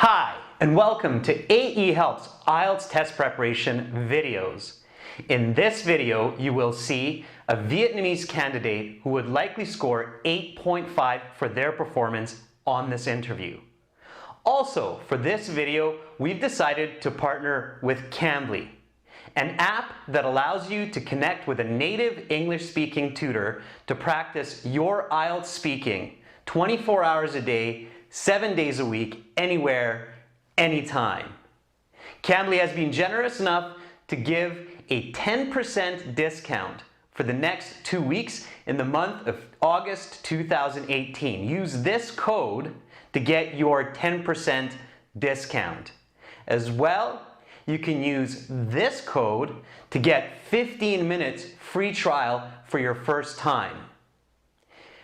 Hi, and welcome to Thi Ielts IELTS test preparation videos. In this video, you will see a Vietnamese candidate who would likely score 8.5 for their performance on this interview. Also, for this video, we've decided to partner with Cambly, an app that allows you to connect with a native English-speaking tutor to practice your IELTS speaking 24 hours a day, 7 days a week, anywhere, anytime. Cambly has been generous enough to give a 10% discount for the next 2 weeks in the month of August 2018. Use this code to get your 10% discount. As well, you can use this code to get 15 minutes free trial for your first time.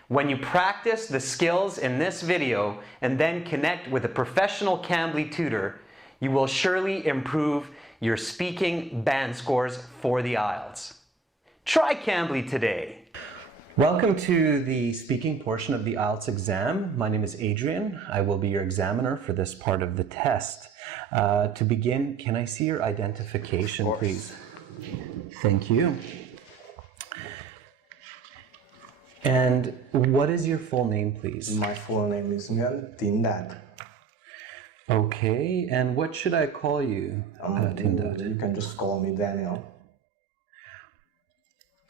When you practice the skills in this video and then connect with a professional Cambly tutor, you will surely improve your speaking band scores for the IELTS. Try Cambly today. Welcome to the speaking portion of the IELTS exam. My name is Adrian. I will be your examiner for this part of the test. To begin, can I see your identification, please? Thank you. And what is your full name, please? My full name is Tindad. Okay, and what should I call you, Tindad? You can just call me Daniel.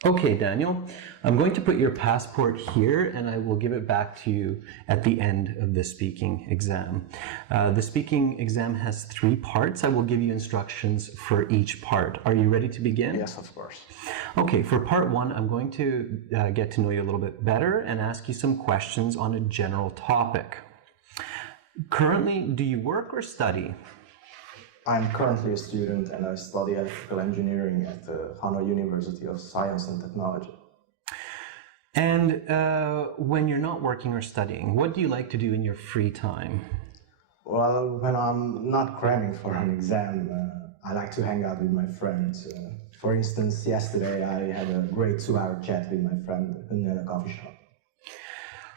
Okay, Daniel, I'm going to put your passport here and I will give it back to you at the end of the speaking exam. The speaking exam has 3 parts. I will give you instructions for each part. Are you ready to begin? Yes, of course. Okay, for part 1, I'm going to get to know you a little bit better and ask you some questions on a general topic. Currently, do you work or study? I'm currently a student and I study electrical engineering at the Hanoi University of Science and Technology. And when you're not working or studying, what do you like to do in your free time? Well, when I'm not cramming for an exam, I like to hang out with my friends. For instance, yesterday I had a great 2-hour chat with my friend in a coffee shop.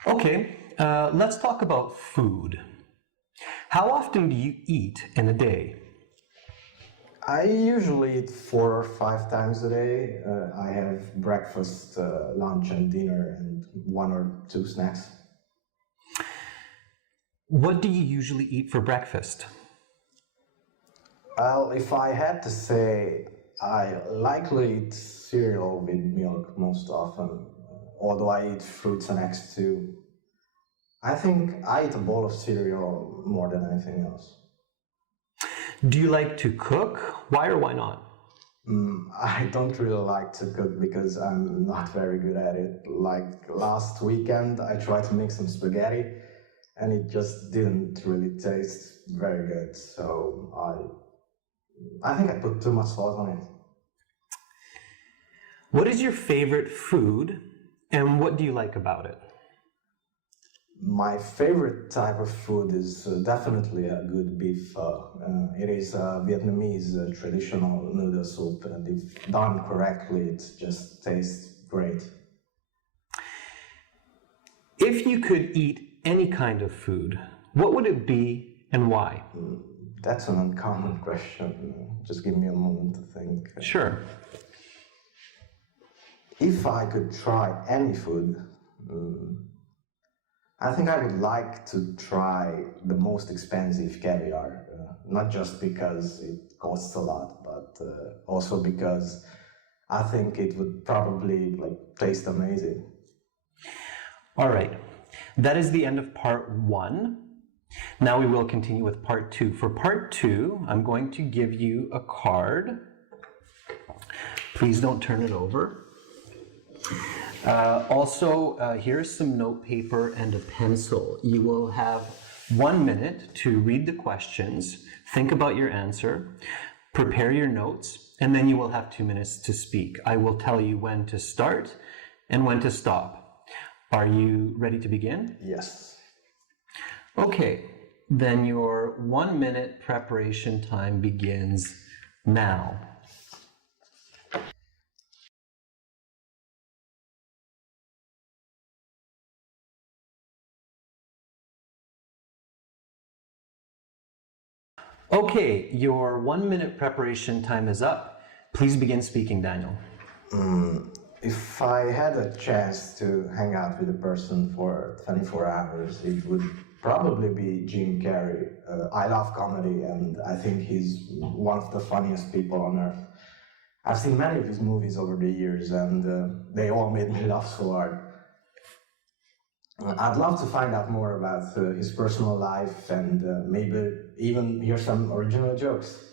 Okay, let's talk about food. How often do you eat in a day? I usually eat 4 or 5 times a day. I have breakfast, lunch and dinner and 1 or 2 snacks. What do you usually eat for breakfast? Well, if I had to say, I likely eat cereal with milk most often, although I eat fruits and eggs too. I think I eat a bowl of cereal more than anything else. Do you like to cook? Why or why not? I don't really like to cook because I'm not very good at it. Like last weekend, I tried to make some spaghetti and it just didn't really taste very good. So I think I put too much salt on it. What is your favorite food and what do you like about it? My favorite type of food is definitely a good beef pho. It is a Vietnamese traditional noodle soup, and if done correctly, it just tastes great. If you could eat any kind of food, what would it be and why? That's an uncommon question. Just give me a moment to think. Sure. If I could try any food, I think I would like to try the most expensive caviar, not just because it costs a lot, but also because I think it would probably taste amazing. All right, that is the end of part 1. Now we will continue with part 2. For part 2, I'm going to give you a card. Please don't turn it over. Here's some note paper and a pencil. You will have 1 minute to read the questions, think about your answer, prepare your notes, and then you will have 2 minutes to speak. I will tell you when to start and when to stop. Are you ready to begin? Yes. Okay, then your 1 minute preparation time begins now. Okay, your 1 minute preparation time is up. Please begin speaking, Daniel. If I had a chance to hang out with a person for 24 hours, it would probably be Jim Carrey. I love comedy, and I think he's one of the funniest people on earth. I've seen many of his movies over the years, and they all made me laugh so hard. I'd love to find out more about his personal life and maybe even hear some original jokes.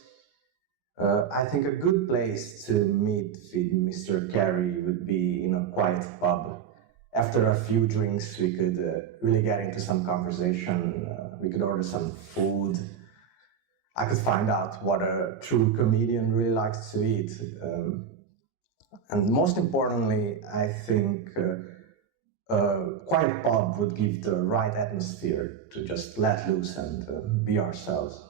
I think a good place to meet with Mr. Carey would be in a quiet pub. After a few drinks, we could really get into some conversation. We could order some food. I could find out what a true comedian really likes to eat. And most importantly, I think a quiet pub would give the right atmosphere to just let loose and be ourselves.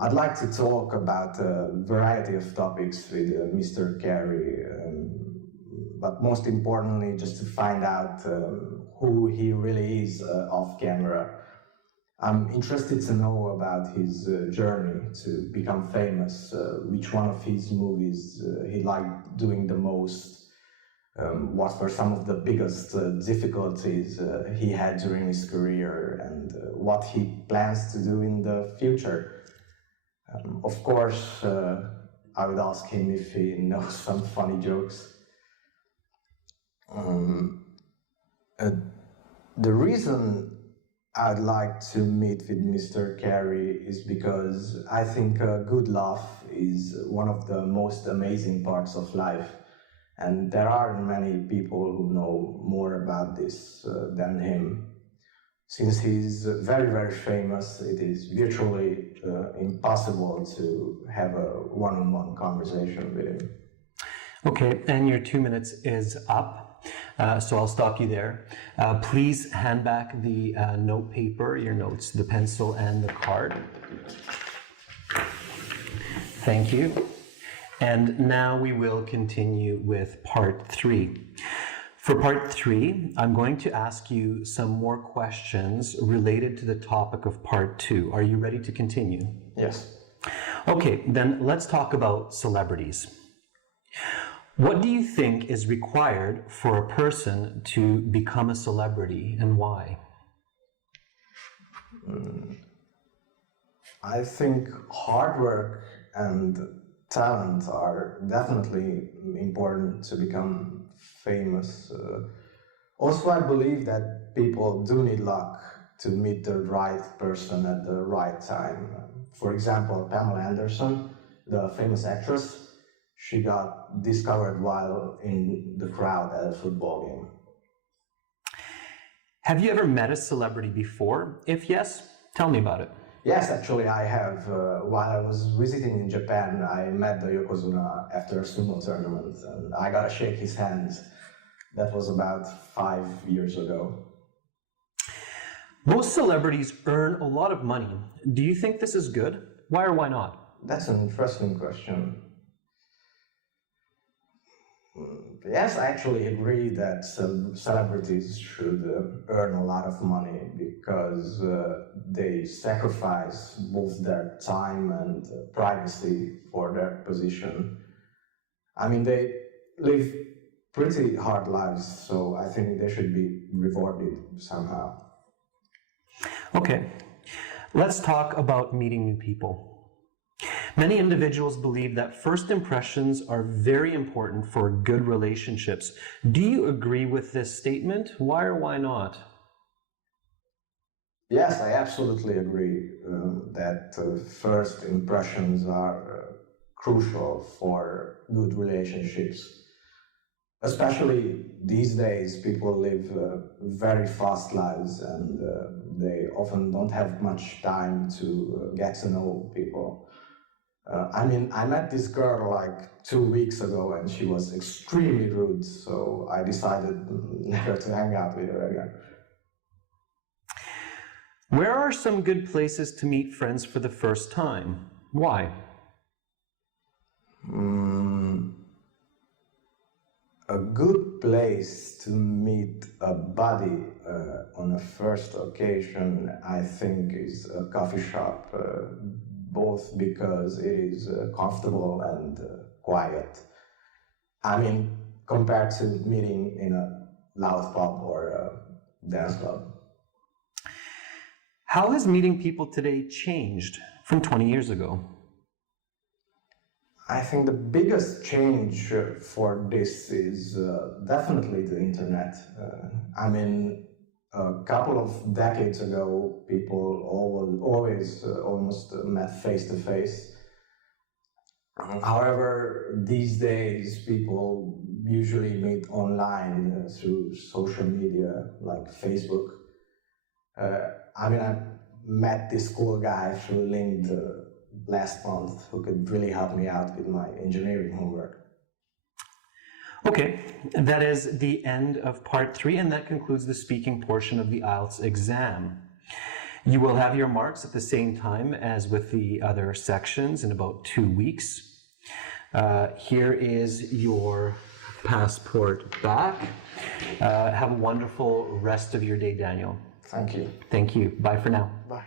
I'd like to talk about a variety of topics with Mr. Carey, but most importantly, just to find out who he really is off camera. I'm interested to know about his journey to become famous, which one of his movies he liked doing the most, what were some of the biggest difficulties he had during his career, and what he plans to do in the future. Of course, I would ask him if he knows some funny jokes. The reason I'd like to meet with Mr. Carey is because I think a good laugh is one of the most amazing parts of life. And there aren't many people who know more about this than him. Since he's very, very famous, it is virtually impossible to have a one-on-one conversation with him. Okay, and your 2 minutes is up, so I'll stop you there. Please hand back the note paper, your notes, the pencil and the card. Thank you. And now we will continue with part 3. For part 3, I'm going to ask you some more questions related to the topic of part 2. Are you ready to continue? Yes. Okay, then let's talk about celebrities. What do you think is required for a person to become a celebrity, and why? I think hard work and talent are definitely important to become famous. Also, I believe that people do need luck to meet the right person at the right time. For example, Pamela Anderson, the famous actress, she got discovered while in the crowd at a football game. Have you ever met a celebrity before? If yes, tell me about it. Yes, actually I have. While I was visiting in Japan, I met the Yokozuna after a sumo tournament, and I got to shake his hand. That was about 5 years ago. Most celebrities earn a lot of money. Do you think this is good? Why or why not? That's an interesting question. Yes, I actually agree that celebrities should earn a lot of money because they sacrifice both their time and privacy for their position. I mean, they live pretty hard lives, so I think they should be rewarded somehow. Okay, let's talk about meeting new people. Many individuals believe that first impressions are very important for good relationships. Do you agree with this statement? Why or why not? Yes, I absolutely agree that first impressions are crucial for good relationships. Especially these days, people live very fast lives and they often don't have much time to get to know people. I mean, I met this girl like 2 weeks ago and she was extremely rude, so I decided never to hang out with her again. Where are some good places to meet friends for the first time? Why? A good place to meet a buddy on a first occasion, I think, is a coffee shop, both because it is comfortable and quiet. I mean, compared to meeting in a loud pub or a dance club. How has meeting people today changed from 20 years ago? I think the biggest change for this is definitely the internet. I mean, a couple of decades ago, people always almost met face to face. However, these days, people usually meet online through social media like Facebook. I mean, I met this cool guy through LinkedIn last month who could really help me out with my engineering homework. Okay, that is the end of part 3, and that concludes the speaking portion of the IELTS exam. You will have your marks at the same time as with the other sections in about 2 weeks. Here is your passport back. Have a wonderful rest of your day, Daniel. Thank you. Thank you. Bye for now. Bye.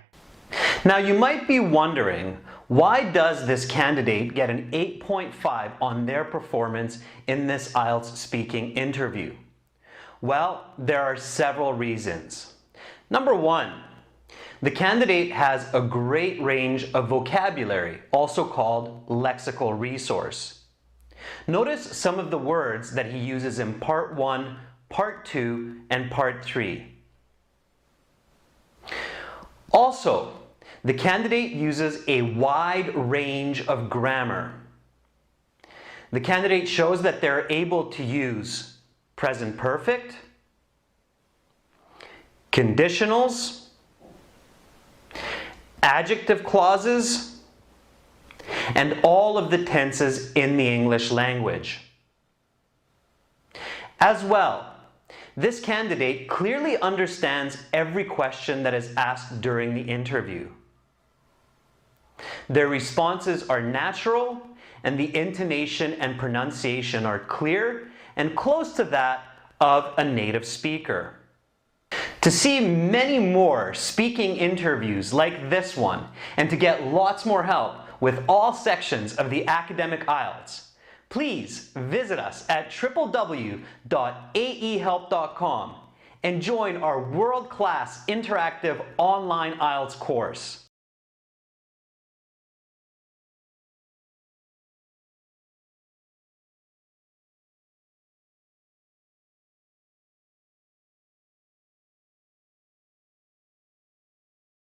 Now you might be wondering, why does this candidate get an 8.5 on their performance in this IELTS speaking interview? Well, there are several reasons. Number 1, the candidate has a great range of vocabulary, also called lexical resource. Notice some of the words that he uses in Part 1, Part 2, and Part 3. Also, the candidate uses a wide range of grammar. The candidate shows that they're able to use present perfect, conditionals, adjective clauses, and all of the tenses in the English language. As well, this candidate clearly understands every question that is asked during the interview. Their responses are natural, and the intonation and pronunciation are clear and close to that of a native speaker. To see many more speaking interviews like this one, and to get lots more help with all sections of the academic IELTS, please visit us at www.aehelp.com and join our world-class interactive online IELTS course.